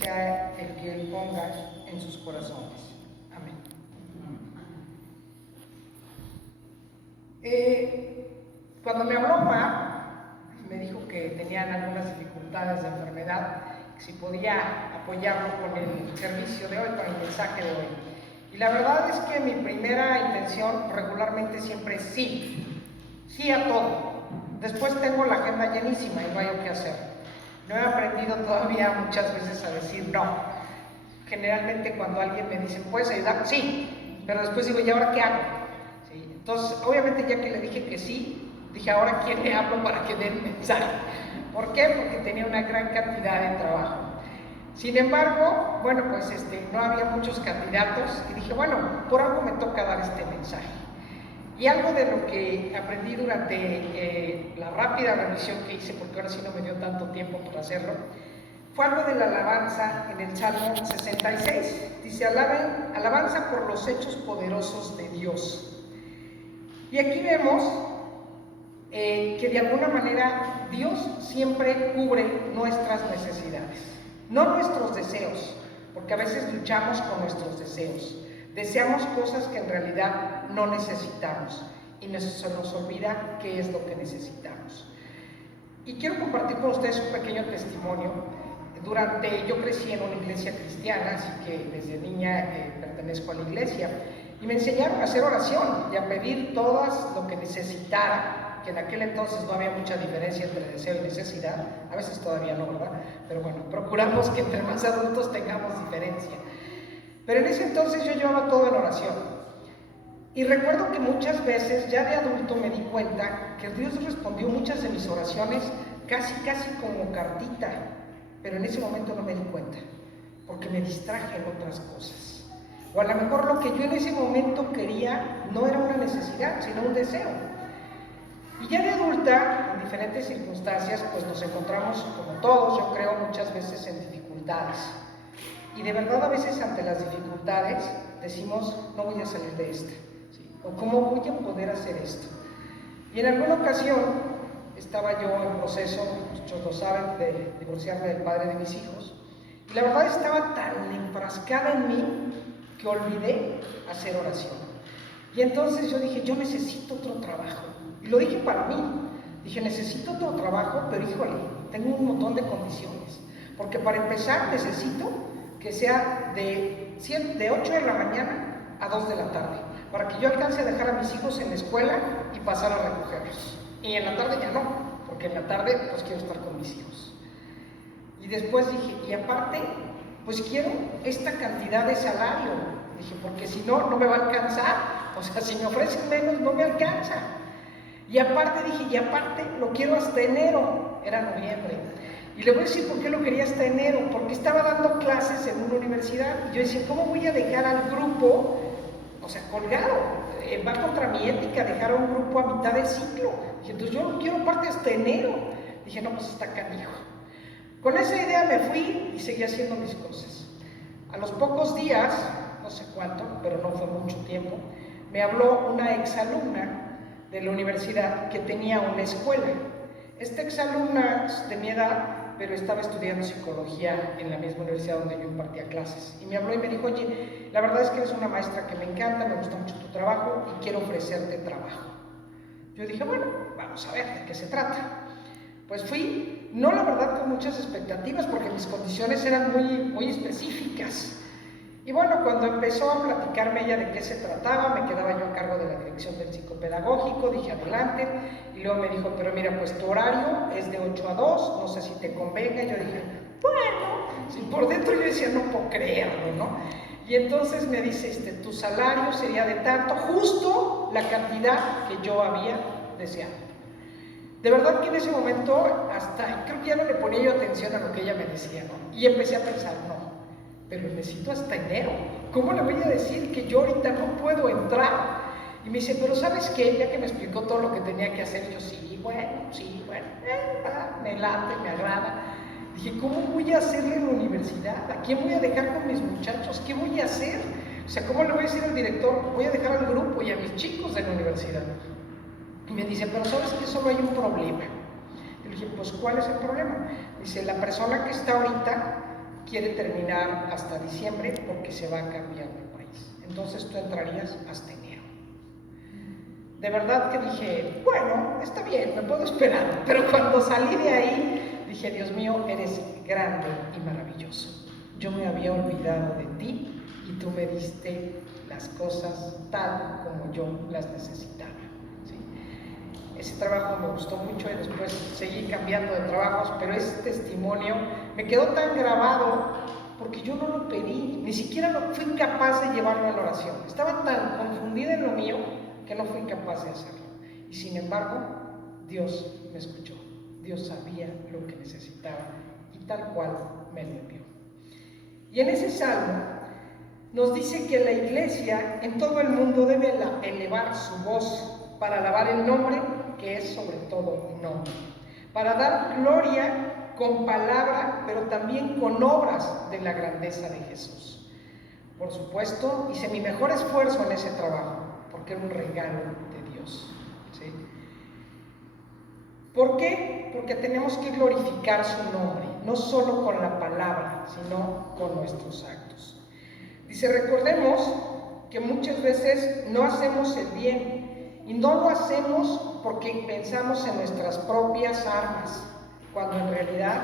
sea el que Él ponga en sus corazones. Amén. Cuando me habló Omar, me dijo que tenían algunas dificultades de enfermedad, que si podía apoyarlo con el servicio de hoy, con el mensaje de hoy. Y la verdad es que mi primera intención regularmente siempre es sí, sí a todo. Después tengo la agenda llenísima y no hay qué hacer. No he aprendido todavía muchas veces a decir no. Generalmente cuando alguien me dice, ¿puedes ayudar? Sí, pero después digo, ¿y ahora qué hago? ¿Sí? Entonces, obviamente ya que le dije que sí, dije, ¿ahora quién le hablo para que dé el mensaje? ¿Por qué? Porque tenía una gran cantidad de trabajo. Sin embargo, bueno, pues no había muchos candidatos y dije, bueno, por algo me toca dar este mensaje. Y algo de lo que aprendí durante la rápida revisión que hice, porque ahora sí no me dio tanto tiempo para hacerlo, fue algo de la alabanza en el Salmo 66. Dice, alabanza por los hechos poderosos de Dios. Y aquí vemos que de alguna manera Dios siempre cubre nuestras necesidades, no nuestros deseos, porque a veces luchamos con nuestros deseos. Deseamos cosas que en realidad no necesitamos y se nos olvida qué es lo que necesitamos. Y quiero compartir con ustedes un pequeño testimonio. Yo crecí en una iglesia cristiana, así que desde niña pertenezco a la iglesia, y me enseñaron a hacer oración y a pedir todo lo que necesitara, que en aquel entonces no había mucha diferencia entre deseo y necesidad, a veces todavía no, ¿verdad? Pero bueno, procuramos que entre más adultos tengamos diferencia. Pero en ese entonces yo llevaba todo en oración. Y recuerdo que muchas veces, ya de adulto, me di cuenta que Dios respondió muchas de mis oraciones casi como cartita. Pero en ese momento no me di cuenta, porque me distraje en otras cosas. O a lo mejor lo que yo en ese momento quería no era una necesidad, sino un deseo. Y ya de adulta, en diferentes circunstancias, pues nos encontramos, como todos, yo creo, muchas veces en dificultades. Y de verdad a veces ante las dificultades decimos, no voy a salir de esta, ¿sí? O ¿cómo voy a poder hacer esto? Y en alguna ocasión estaba yo en proceso, muchos lo saben, de divorciarme del padre de mis hijos. Y la verdad estaba tan enfrascada en mí que olvidé hacer oración. Y entonces yo dije, yo necesito otro trabajo. Y lo dije para mí. Dije, necesito otro trabajo, pero híjole, tengo un montón de condiciones. Porque para empezar necesito que sea de 8 de la mañana a 2 de la tarde, para que yo alcance a dejar a mis hijos en la escuela y pasar a recogerlos. Y en la tarde ya no, porque en la tarde pues quiero estar con mis hijos. Y después dije, y aparte, pues quiero esta cantidad de salario. Dije, porque si no, no me va a alcanzar. O sea, si me ofrecen menos, no me alcanza. Y aparte dije, lo quiero hasta enero. Era noviembre. Y le voy a decir por qué lo quería hasta enero, porque estaba dando clases en una universidad y yo decía, ¿cómo voy a dejar al grupo, o sea, colgado? Va contra mi ética dejar a un grupo a mitad de ciclo. Dije, entonces yo lo quiero parte hasta enero. Dije, no, pues está canijo. Con esa idea me fui y seguí haciendo mis cosas. A los pocos días, no sé cuánto, pero no fue mucho tiempo, me habló una exalumna de la universidad que tenía una escuela. Esta exalumna de mi edad, pero estaba estudiando psicología en la misma universidad donde yo impartía clases. Y me habló y me dijo, oye, la verdad es que eres una maestra que me encanta, me gusta mucho tu trabajo y quiero ofrecerte trabajo. Yo dije, bueno, vamos a ver de qué se trata. Pues fui, no la verdad con muchas expectativas, porque mis condiciones eran muy específicas. Y bueno, cuando empezó a platicarme ella de qué se trataba, me quedaba yo a cargo de la dirección del psicopedagógico, dije adelante, y luego me dijo, pero mira, pues tu horario es de 8 a 2, no sé si te convenga. Yo dije, bueno, sí, por dentro yo decía, no puedo creerlo, ¿no? Y entonces me dice, tu salario sería de tanto, justo la cantidad que yo había deseado. De verdad que en ese momento, hasta creo que ya no le ponía yo atención a lo que ella me decía, ¿no? Y empecé a pensar, no, pero necesito hasta enero. ¿Cómo le voy a decir que yo ahorita no puedo entrar? Y me dice, pero ¿sabes qué? Ya que me explicó todo lo que tenía que hacer, yo sí, bueno, me late, me agrada. Dije, ¿cómo voy a hacerle en la universidad? ¿A quién voy a dejar con mis muchachos? ¿Qué voy a hacer? O sea, ¿cómo le voy a decir al director? Voy a dejar al grupo y a mis chicos de la universidad. Y me dice, pero ¿sabes que solo hay un problema? Y le dije, pues ¿cuál es el problema? Dice, la persona que está ahorita quiere terminar hasta diciembre porque se va a cambiar de país. Entonces tú entrarías hasta enero. De verdad que dije, bueno, está bien, me puedo esperar. Pero cuando salí de ahí, dije, Dios mío, eres grande y maravilloso. Yo me había olvidado de ti y tú me diste las cosas tal como yo las necesitaba. ¿Sí? Ese trabajo me gustó mucho y después seguí cambiando de trabajos, pero ese testimonio me quedó tan grabado porque yo no lo pedí, ni siquiera fui capaz de llevarlo a la oración. Estaba tan confundida en lo mío que no fui capaz de hacerlo. Y sin embargo, Dios me escuchó. Dios sabía lo que necesitaba y tal cual me lo envió. Y en ese salmo nos dice que la iglesia en todo el mundo debe elevar su voz para alabar el nombre que es sobre todo nombre, para dar gloria con palabra, pero también con obras de la grandeza de Jesús. Por supuesto, hice mi mejor esfuerzo en ese trabajo, porque era un regalo de Dios. ¿Sí? ¿Por qué? Porque tenemos que glorificar su nombre, no solo con la palabra, sino con nuestros actos. Dice, recordemos que muchas veces no hacemos el bien, y no lo hacemos porque pensamos en nuestras propias armas, cuando en realidad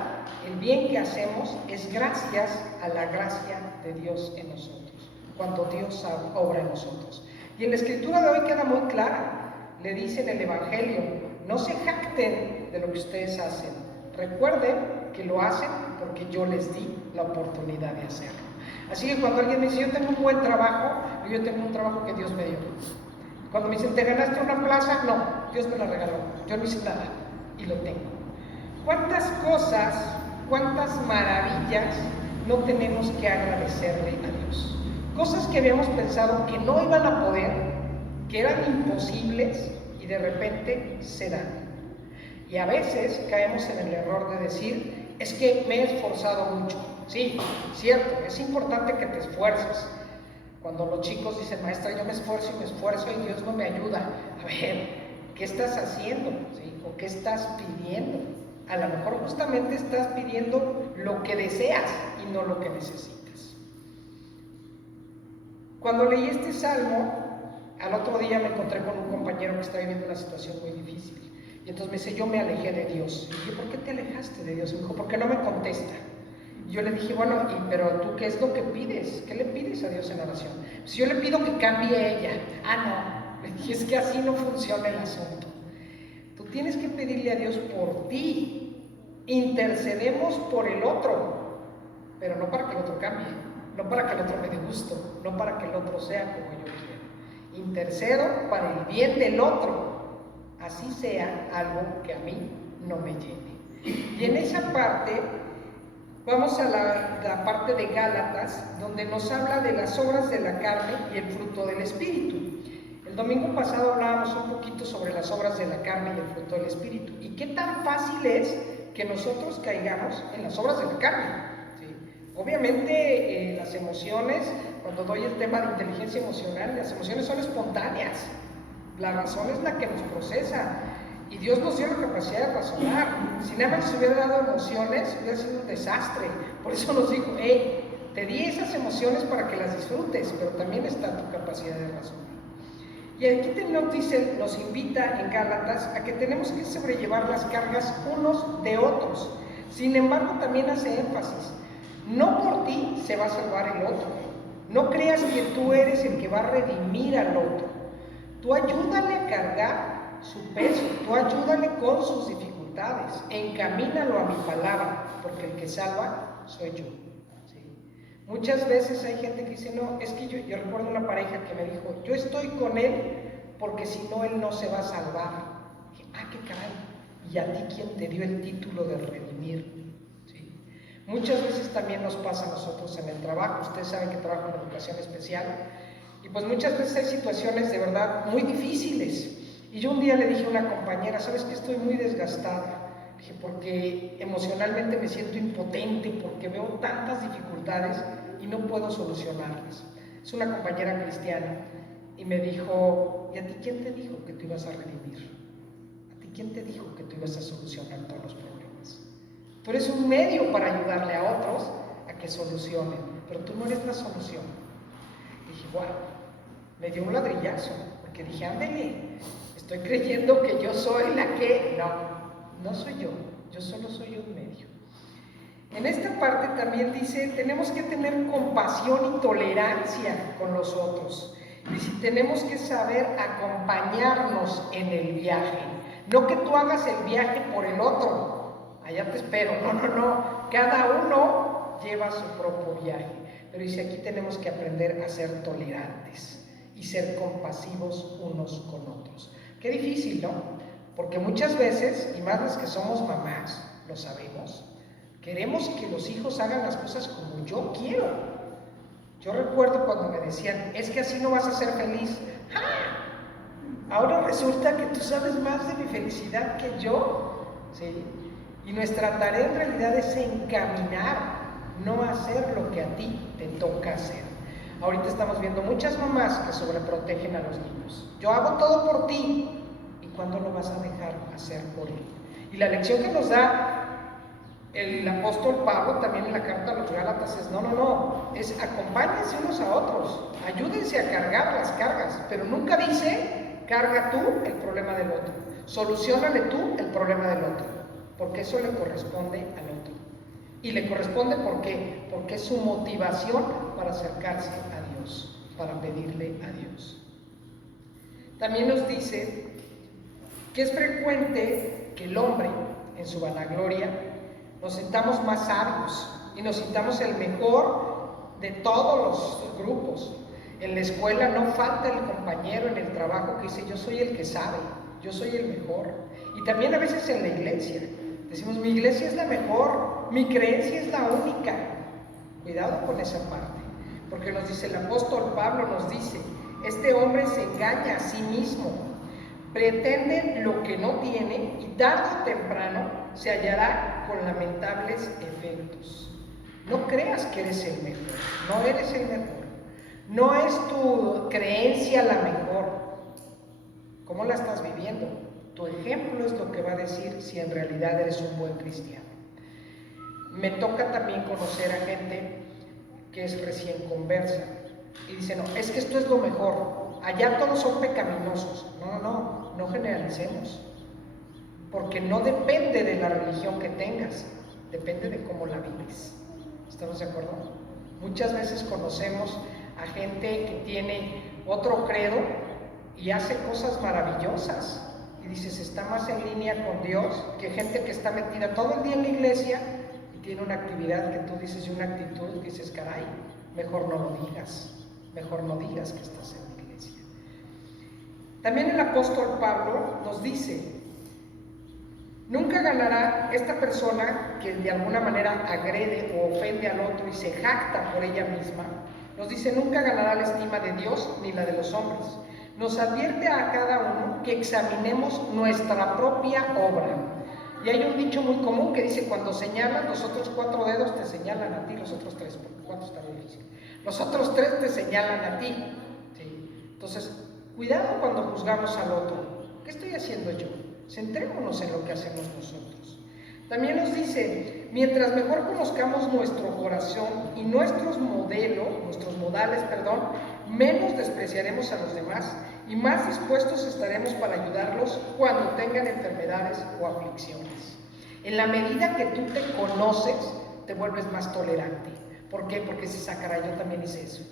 el bien que hacemos es gracias a la gracia de Dios en nosotros, cuando Dios obra en nosotros. Y en la escritura de hoy queda muy clara, le dice en el Evangelio, no se jacten de lo que ustedes hacen, recuerden que lo hacen porque yo les di la oportunidad de hacerlo. Así que cuando alguien me dice, yo tengo un buen trabajo, yo tengo un trabajo que Dios me dio. Cuando me dicen, ¿te ganaste una plaza? No, Dios me la regaló, yo no hice nada y lo tengo. ¿Cuántas cosas, cuántas maravillas no tenemos que agradecerle a Dios? Cosas que habíamos pensado que no iban a poder, que eran imposibles y de repente se dan. Y a veces caemos en el error de decir, es que me he esforzado mucho. Sí, cierto, es importante que te esfuerces. Cuando los chicos dicen, maestra, yo me esfuerzo y Dios no me ayuda. A ver, ¿qué estás haciendo? ¿Sí? ¿O qué estás pidiendo? A lo mejor justamente estás pidiendo lo que deseas y no lo que necesitas. Cuando leí este salmo, al otro día me encontré con un compañero que estaba viviendo una situación muy difícil. Y entonces me dice, yo me alejé de Dios. Y dije, ¿por qué te alejaste de Dios? Y me dijo, ¿por qué no me contesta? Y yo le dije, bueno, pero tú, ¿qué es lo que pides? ¿Qué le pides a Dios en oración? Si yo le pido que cambie a ella. Ah, no. Le dije, es que así no funciona el asunto. Tú tienes que pedirle a Dios por ti. Intercedemos por el otro, pero no para que el otro cambie, no para que el otro me dé gusto, no para que el otro sea como yo quiero. Intercedo para el bien del otro, así sea algo que a mí no me llene. Y en esa parte, vamos a la parte de Gálatas, donde nos habla de las obras de la carne y el fruto del Espíritu. El domingo pasado hablábamos un poquito sobre las obras de la carne y el fruto del Espíritu. Y qué tan fácil es que nosotros caigamos en las obras de la carne. ¿Sí? Obviamente las emociones, cuando doy el tema de inteligencia emocional, las emociones son espontáneas. La razón es la que nos procesa. Y Dios nos dio la capacidad de razonar. Si nada más se hubiera dado emociones, hubiera sido un desastre. Por eso nos dijo, hey, te di esas emociones para que las disfrutes, pero también está tu capacidad de razonar. Y aquí nos invita en Gálatas a que tenemos que sobrellevar las cargas unos de otros. Sin embargo, también hace énfasis, no por ti se va a salvar el otro. No creas que tú eres el que va a redimir al otro. Tú ayúdale a cargar su peso, tú ayúdale con sus dificultades, encamínalo a mi palabra, porque el que salva soy yo. ¿Sí? Muchas veces hay gente que dice, no, es que yo recuerdo una pareja que me dijo, yo estoy con él porque si no, él no se va a salvar. Y dije, qué caray, ¿y a ti quién te dio el título de redimir? ¿Sí? Muchas veces también nos pasa a nosotros en el trabajo. Ustedes saben que trabajo en educación especial, y pues muchas veces hay situaciones de verdad muy difíciles. Y yo un día le dije a una compañera, ¿sabes qué? Estoy muy desgastada. Dije, porque emocionalmente me siento impotente, porque veo tantas dificultades y no puedo solucionarlas. Es una compañera cristiana y me dijo, ¿y a ti quién te dijo que tú ibas a redimir? ¿A ti quién te dijo que tú ibas a solucionar todos los problemas? Tú eres un medio para ayudarle a otros a que que solucionen, pero tú no eres la solución. Dije, wow, me dio un ladrillazo, porque dije, ándele, estoy creyendo que yo soy la que... No soy yo solo soy un medio. En esta parte también dice, tenemos que tener compasión y tolerancia con los otros. Y si tenemos que saber acompañarnos en el viaje. No que tú hagas el viaje por el otro, allá te espero, no, cada uno lleva su propio viaje, pero dice aquí tenemos que aprender a ser tolerantes y ser compasivos unos con otros. Qué difícil, ¿no? Porque muchas veces, y más las que somos mamás, lo sabemos, queremos que los hijos hagan las cosas como yo quiero. Yo recuerdo cuando me decían, es que así no vas a ser feliz. ¡Ah! Ahora resulta que tú sabes más de mi felicidad que yo, ¿sí? Y nuestra tarea en realidad es encaminar, no hacer lo que a ti te toca hacer. Ahorita estamos viendo muchas mamás que sobreprotegen a los niños. Yo hago todo por ti, ¿y cuándo lo vas a dejar hacer por él? Y la lección que nos da el apóstol Pablo también en la carta a los Gálatas es es acompáñense unos a otros, ayúdense a cargar las cargas, pero nunca dice carga tú el problema del otro, soluciónale tú el problema del otro, porque eso le corresponde al otro. Y le corresponde ¿por qué? Porque es su motivación para acercarse a Dios, para pedirle a Dios. También nos dice que es frecuente que el hombre, en su vanagloria, nos sintamos más sabios y nos sintamos el mejor de todos los grupos. En la escuela no falta el compañero en el trabajo que dice yo soy el que sabe, yo soy el mejor. Y también a veces en la iglesia decimos mi iglesia es la mejor, mi creencia es la única. Cuidado con esa parte, porque nos dice el apóstol Pablo, nos dice este hombre se engaña a sí mismo, pretende lo que no tiene y tarde o temprano se hallará con lamentables efectos. No creas que eres el mejor, no eres el mejor. No es tu creencia la mejor. ¿Cómo la estás viviendo? Tu ejemplo es lo que va a decir si en realidad eres un buen cristiano. Me toca también conocer a gente que es recién conversa y dice, no, es que esto es lo mejor, allá todos son pecaminosos. No generalicemos, porque no depende de la religión que tengas, depende de cómo la vives. ¿Estamos de acuerdo? Muchas veces conocemos a gente que tiene otro credo y hace cosas maravillosas y dices, está más en línea con Dios que gente que está metida todo el día en la iglesia y tiene una actividad que tú dices y una actitud que dices, caray, mejor no lo digas, mejor no digas que estás en la iglesia. También el apóstol Pablo nos dice, nunca ganará esta persona que de alguna manera agrede o ofende al otro y se jacta por ella misma. Nos dice, nunca ganará la estima de Dios ni la de los hombres. Nos advierte a cada uno que examinemos nuestra propia obra. Y hay un dicho muy común que dice, cuando señalan, los otros 4 dedos te señalan a ti, los otros 3, porque 4 está muy difícil. Los otros 3 te señalan a ti. ¿Sí? Entonces, cuidado cuando juzgamos al otro. ¿Qué estoy haciendo yo? Centrémonos en lo que hacemos nosotros. También nos dice, mientras mejor conozcamos nuestro corazón y nuestros modales, menos despreciaremos a los demás y más dispuestos estaremos para ayudarlos cuando tengan enfermedades o aflicciones. En la medida que tú te conoces, te vuelves más tolerante. ¿Por qué? Porque se sacará, yo también hice eso.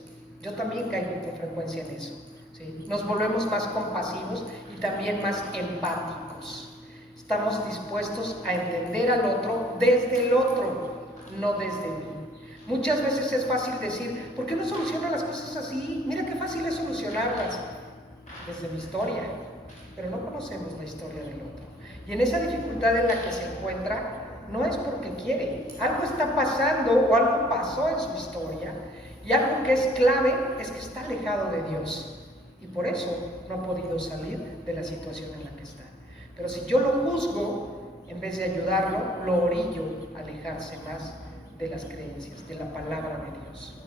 Yo también caigo con frecuencia en eso. ¿Sí? Nos volvemos más compasivos y también más empáticos. Estamos dispuestos a entender al otro desde el otro, no desde mí. Muchas veces es fácil decir, ¿por qué no soluciono las cosas así? Mira qué fácil es solucionarlas. Desde mi historia, pero no conocemos la historia del otro. Y en esa dificultad en la que se encuentra, no es porque quiere. Algo está pasando o algo pasó en su historia. Y algo que es clave es que está alejado de Dios. Y por eso no ha podido salir de la situación en la que está. Pero si yo lo juzgo, en vez de ayudarlo, lo orillo a alejarse más de las creencias, de la palabra de Dios.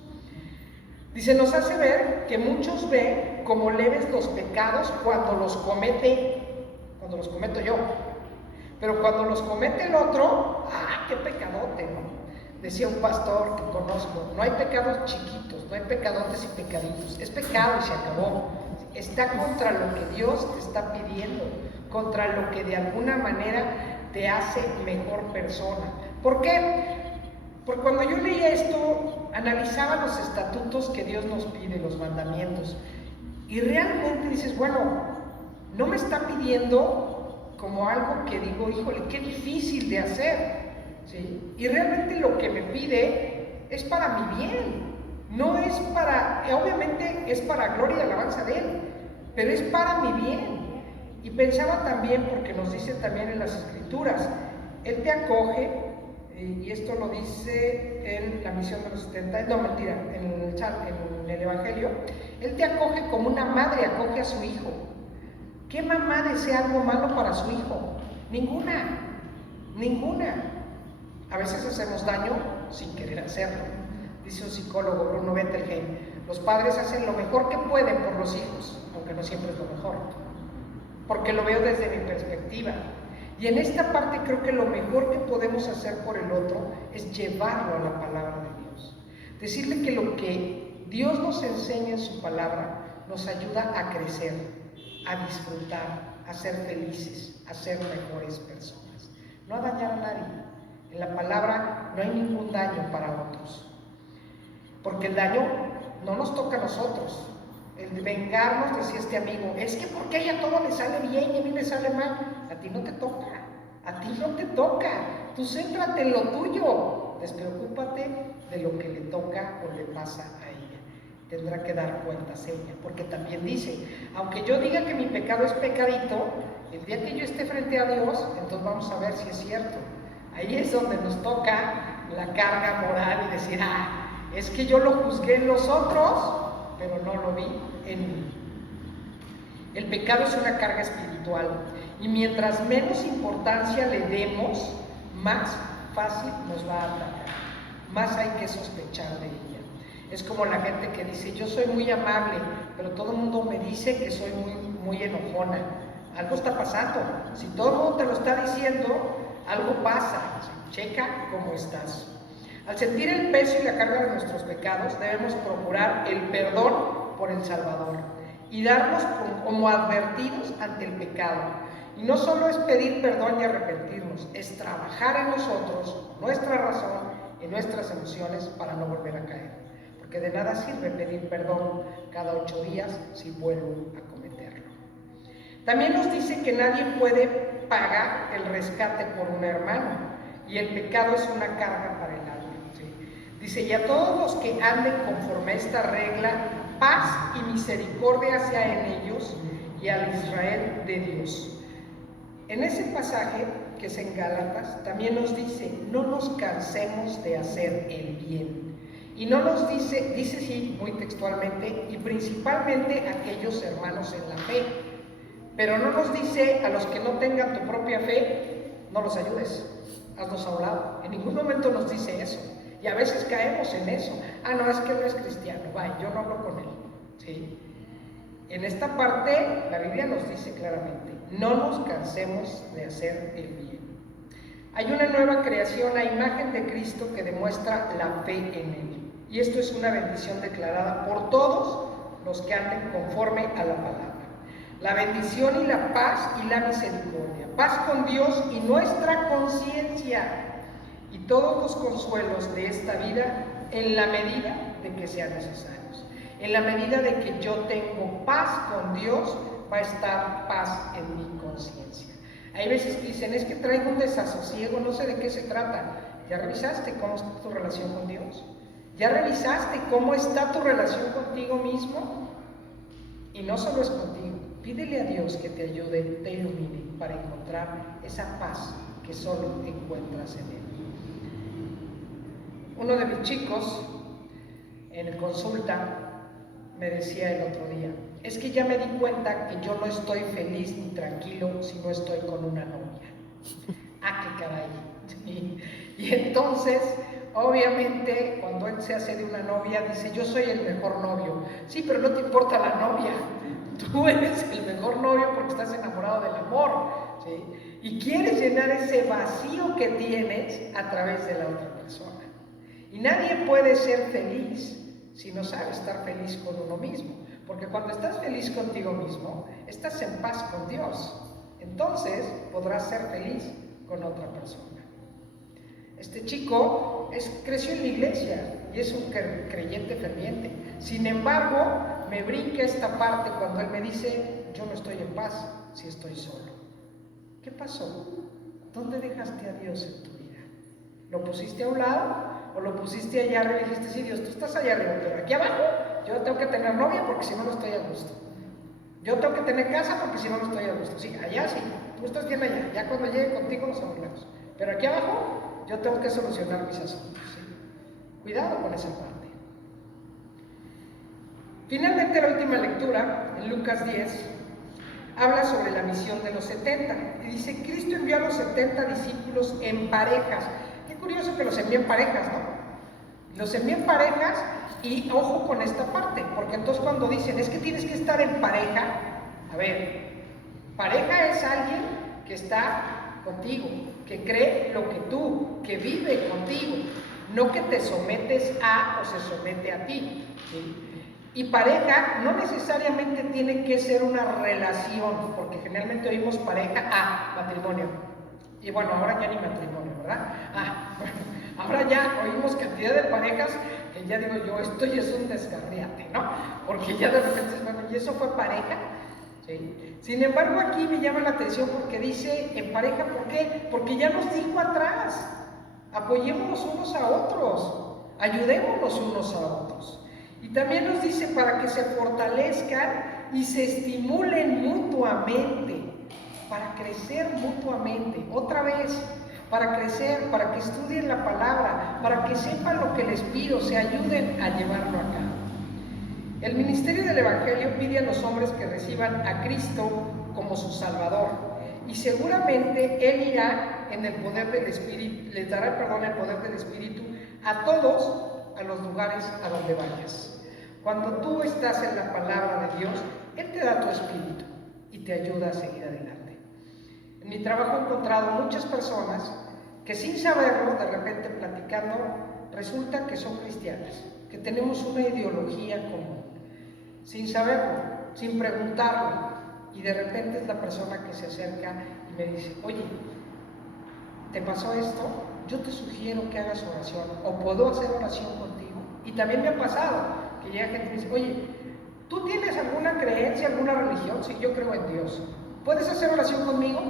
Dice, nos hace ver que muchos ven como leves los pecados cuando los cometo yo. Pero cuando los comete el otro, ¡ah, qué pecadote!, ¿no? Decía un pastor que conozco, no hay pecados chiquitos, no hay pecadotes y pecaditos, es pecado y se acabó. Está contra lo que Dios te está pidiendo, contra lo que de alguna manera te hace mejor persona. ¿Por qué? Porque cuando yo leía esto, analizaba los estatutos que Dios nos pide, los mandamientos, y realmente dices, bueno, no me está pidiendo como algo que digo, híjole, qué difícil de hacer, ¿sí? Y realmente lo que me pide es para mi bien, no es para, obviamente es para gloria y alabanza de Él, pero es para mi bien. Y pensaba también, porque nos dice también en las Escrituras, Él te acoge, y esto lo dice en la misión de los 70, no mentira, en el Evangelio, Él te acoge como una madre acoge a su hijo. ¿Qué mamá desea algo malo para su hijo? Ninguna, ninguna. A veces hacemos daño sin querer hacerlo. Dice un psicólogo, Bruno Bettelheim, los padres hacen lo mejor que pueden por los hijos, aunque no siempre es lo mejor, porque lo veo desde mi perspectiva. Y en esta parte creo que lo mejor que podemos hacer por el otro es llevarlo a la palabra de Dios. Decirle que lo que Dios nos enseña en su palabra nos ayuda a crecer, a disfrutar, a ser felices, a ser mejores personas. No a dañar a nadie. En la palabra no hay ningún daño para otros. Porque el daño no nos toca a nosotros. El de vengarnos, decía este amigo, es que porque a ella todo le sale bien y a mí me sale mal. A ti no te toca, a ti no te toca. Tú céntrate en lo tuyo, despreocúpate de lo que le toca o le pasa a ella. Tendrá que dar cuentas ella, porque también dice, aunque yo diga que mi pecado es pecadito, el día que yo esté frente a Dios, entonces vamos a ver si es cierto. Ahí es donde nos toca la carga moral y decir, es que yo lo juzgué en los otros, pero no lo vi en mí. El pecado es una carga espiritual y mientras menos importancia le demos, más fácil nos va a atacar, más hay que sospechar de ella. Es como la gente que dice, yo soy muy amable, pero todo el mundo me dice que soy muy enojona. Algo está pasando. Si todo el mundo te lo está diciendo, algo pasa. Checa cómo estás. Al sentir el peso y la carga de nuestros pecados, debemos procurar el perdón por el Salvador y darnos como advertidos ante el pecado. Y no solo es pedir perdón y arrepentirnos, es trabajar en nosotros, nuestra razón, en nuestras emociones para no volver a caer. Porque de nada sirve pedir perdón cada 8 días si vuelvo a cometerlo. También nos dice que nadie puede pagar el rescate por un hermano y el pecado es una carga para el alma. Dice, y a todos los que anden conforme a esta regla, paz y misericordia sea en ellos y al Israel de Dios. En ese pasaje, que es en Gálatas, también nos dice, no nos cansemos de hacer el bien. Y no nos dice sí, muy textualmente, y principalmente a aquellos hermanos en la fe. Pero no nos dice a los que no tengan tu propia fe, no los ayudes, hazlos a un lado. En ningún momento nos dice eso. Y a veces caemos en eso. No, es que no es cristiano, yo no hablo con él. ¿Sí? En esta parte, la Biblia nos dice claramente, no nos cansemos de hacer el bien. Hay una nueva creación a imagen de Cristo que demuestra la fe en Él. Y esto es una bendición declarada por todos los que anden conforme a la palabra. La bendición y la paz y la misericordia. Paz con Dios y nuestra conciencia. Y todos los consuelos de esta vida en la medida de que sean necesarios. En la medida de que yo tengo paz con Dios, va a estar paz en mi conciencia. Hay veces que dicen, es que traigo un desasosiego, no sé de qué se trata. ¿Ya revisaste cómo está tu relación con Dios? ¿Ya revisaste cómo está tu relación contigo mismo? Y no solo es contigo, pídele a Dios que te ayude, te ilumine para encontrar esa paz que solo encuentras en Él. Uno de mis chicos en el consulta me decía el otro día, es que ya me di cuenta que yo no estoy feliz ni tranquilo si no estoy con una novia. ¡Qué caray! Sí. Y entonces, obviamente, cuando él se hace de una novia, dice, yo soy el mejor novio. Sí, pero no te importa la novia. Tú eres el mejor novio porque estás enamorado del amor. ¿Sí? Y quieres llenar ese vacío que tienes a través de la otra persona. Y nadie puede ser feliz si no sabe estar feliz con uno mismo. Porque cuando estás feliz contigo mismo, estás en paz con Dios. Entonces podrás ser feliz con otra persona. Este chico creció en la iglesia y es un creyente ferviente. Sin embargo, me brinca esta parte cuando él me dice, yo no estoy en paz si estoy solo. ¿Qué pasó? ¿Dónde dejaste a Dios en tu vida? ¿Lo pusiste a un lado o lo pusiste allá arriba y dijiste, sí, Dios, tú estás allá arriba, pero aquí abajo yo tengo que tener novia porque si no, no estoy a gusto. Yo tengo que tener casa porque si no, no estoy a gusto. Sí, allá sí, tú estás bien allá, ya cuando llegue contigo nos arreglamos. Pero aquí abajo yo tengo que solucionar mis asuntos. ¿Sí? Cuidado con esa parte. Finalmente, la última lectura, en Lucas 10, habla sobre la misión de los 70. Y dice, Cristo envió a los 70 discípulos en parejas. Qué curioso que los envíen parejas, ¿no? Los envían parejas y ojo con esta parte, porque entonces cuando dicen, es que tienes que estar en pareja, a ver, pareja es alguien que está contigo, que cree lo que tú, que vive contigo, no que te sometes a o se somete a ti, ¿sí? Y pareja no necesariamente tiene que ser una relación, porque generalmente oímos pareja, matrimonio. Y bueno, ahora ya ni matrimonio, ¿verdad? Bueno, ahora ya oímos cantidad de parejas que ya digo yo, esto ya es un descarriate, ¿no? Porque ya de repente, bueno, ¿y eso fue pareja? ¿Sí? Sin embargo, aquí me llama la atención porque dice en pareja, ¿por qué? Porque ya nos dijo atrás, apoyémonos unos a otros, ayudémonos unos a otros. Y también nos dice para que se fortalezcan y se estimulen mutuamente, para crecer mutuamente, otra vez, para crecer, para que estudien la palabra, para que sepan lo que les pido, se ayuden a llevarlo a cabo. El ministerio del Evangelio pide a los hombres que reciban a Cristo como su Salvador, y seguramente Él irá en el poder del Espíritu, les dará el poder del Espíritu a todos, a los lugares a donde vayas. Cuando tú estás en la palabra de Dios, Él te da tu espíritu y te ayuda a seguir adelante. En mi trabajo he encontrado muchas personas que sin saberlo, de repente platicando, resulta que son cristianas, que tenemos una ideología común, sin saberlo, sin preguntarlo, y de repente es la persona que se acerca y me dice, oye, ¿te pasó esto? Yo te sugiero que hagas oración, o puedo hacer oración contigo. Y también me ha pasado que llega gente y me dice, oye, ¿tú tienes alguna creencia, alguna religión? Sí, yo creo en Dios. ¿Puedes hacer oración conmigo?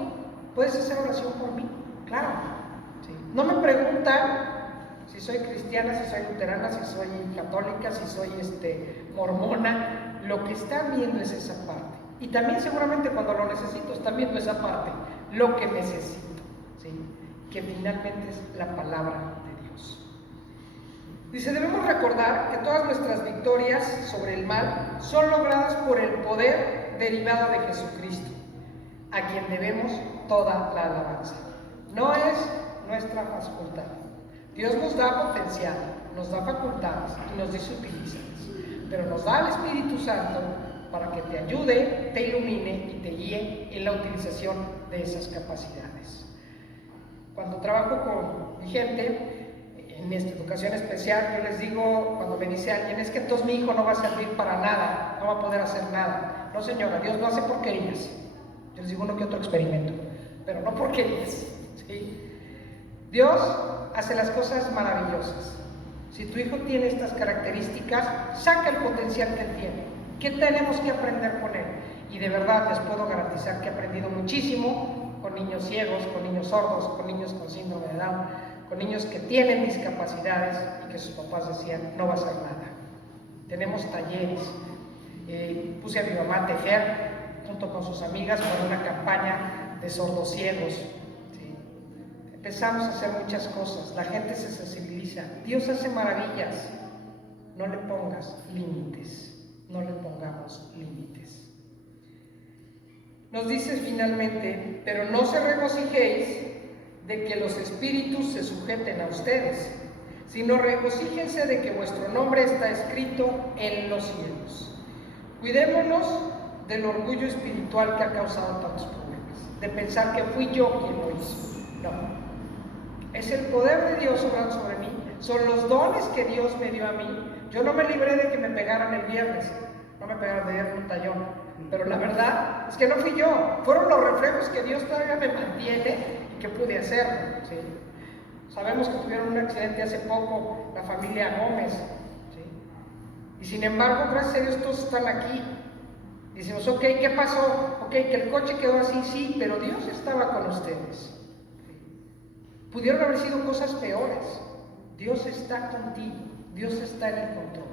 ¿Puedes hacer oración por mí? Claro. ¿Sí? No me preguntan si soy cristiana, si soy luterana, si soy católica, si soy mormona. Lo que están viendo es esa parte. Y también seguramente cuando lo necesito están viendo esa parte, lo que necesito, ¿sí? Que finalmente es la palabra de Dios. Dice, debemos recordar que todas nuestras victorias sobre el mal son logradas por el poder derivado de Jesucristo, a quien debemos toda la alabanza. No es nuestra facultad. Dios nos da potencial, nos da facultades y nos dice utilízalas, pero nos da el Espíritu Santo para que te ayude, te ilumine y te guíe en la utilización de esas capacidades. Cuando trabajo con mi gente, en esta educación especial, yo les digo, cuando me dice alguien, es que entonces mi hijo no va a servir para nada, no va a poder hacer nada. No, señora, Dios no hace porquerías. Yo les digo uno que otro experimento, pero no porquerías, ¿sí? Dios hace las cosas maravillosas. Si tu hijo tiene estas características, saca el potencial que él tiene. ¿Qué tenemos que aprender con él? Y de verdad les puedo garantizar que he aprendido muchísimo con niños ciegos, con niños sordos, con niños con síndrome de Down, con niños que tienen discapacidades y que sus papás decían, no va a hacer nada. Tenemos talleres. Puse a mi mamá a tejer junto con sus amigas para una campaña de sordos ciegos. ¿Sí? Empezamos a hacer muchas cosas. La gente se sensibiliza. Dios hace maravillas. No le pongas límites. No le pongamos límites. Nos dice finalmente, pero no se regocijéis de que los espíritus se sujeten a ustedes, sino regocíjense de que vuestro nombre está escrito en los cielos. Cuidémonos del orgullo espiritual que ha causado tantos problemas, de pensar que fui yo quien lo hizo. No, es el poder de Dios obrando sobre mí son los dones que Dios me dio a mí. Yo no me libré de que me pegaran el viernes, no me pegaron de viernes un tallón, pero la verdad es que no fui yo, fueron los reflejos que Dios todavía me mantiene y que pude hacerlo, ¿sí? Sabemos que tuvieron un accidente hace poco, la familia Gómez, ¿sí? Y sin embargo, gracias a Dios todos están aquí. Decimos, ok, ¿qué pasó? Ok, que el coche quedó así, sí, pero Dios estaba con ustedes. Pudieron haber sido cosas peores. Dios está contigo, Dios está en el control.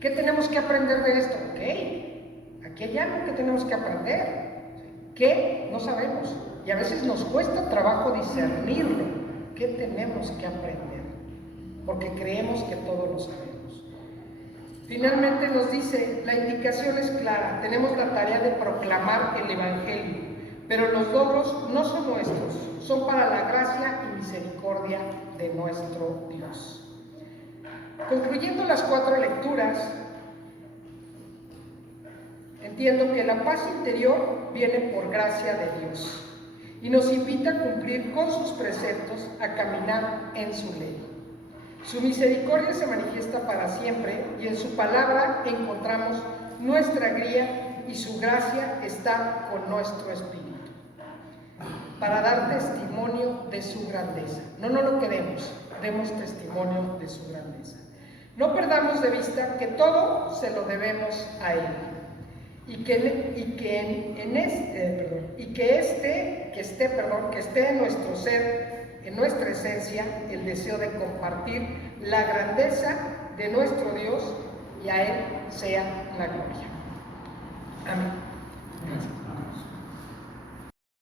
¿Qué tenemos que aprender de esto? Ok, aquí hay algo que tenemos que aprender. ¿Qué? No sabemos. Y a veces nos cuesta trabajo discernirlo. ¿Qué tenemos que aprender? Porque creemos que todo lo sabemos. Finalmente nos dice, la indicación es clara, tenemos la tarea de proclamar el Evangelio, pero los logros no son nuestros, son para la gracia y misericordia de nuestro Dios. Concluyendo las 4 lecturas, entiendo que la paz interior viene por gracia de Dios y nos invita a cumplir con sus preceptos, a caminar en su ley. Su misericordia se manifiesta para siempre y en su palabra encontramos nuestra guía y su gracia está con nuestro espíritu para dar testimonio de su grandeza. No lo queremos, demos testimonio de su grandeza. No perdamos de vista que todo se lo debemos a Él y que esté en nuestro ser, en nuestra esencia, el deseo de compartir la grandeza de nuestro Dios y a Él sea la gloria. Amén. Gracias.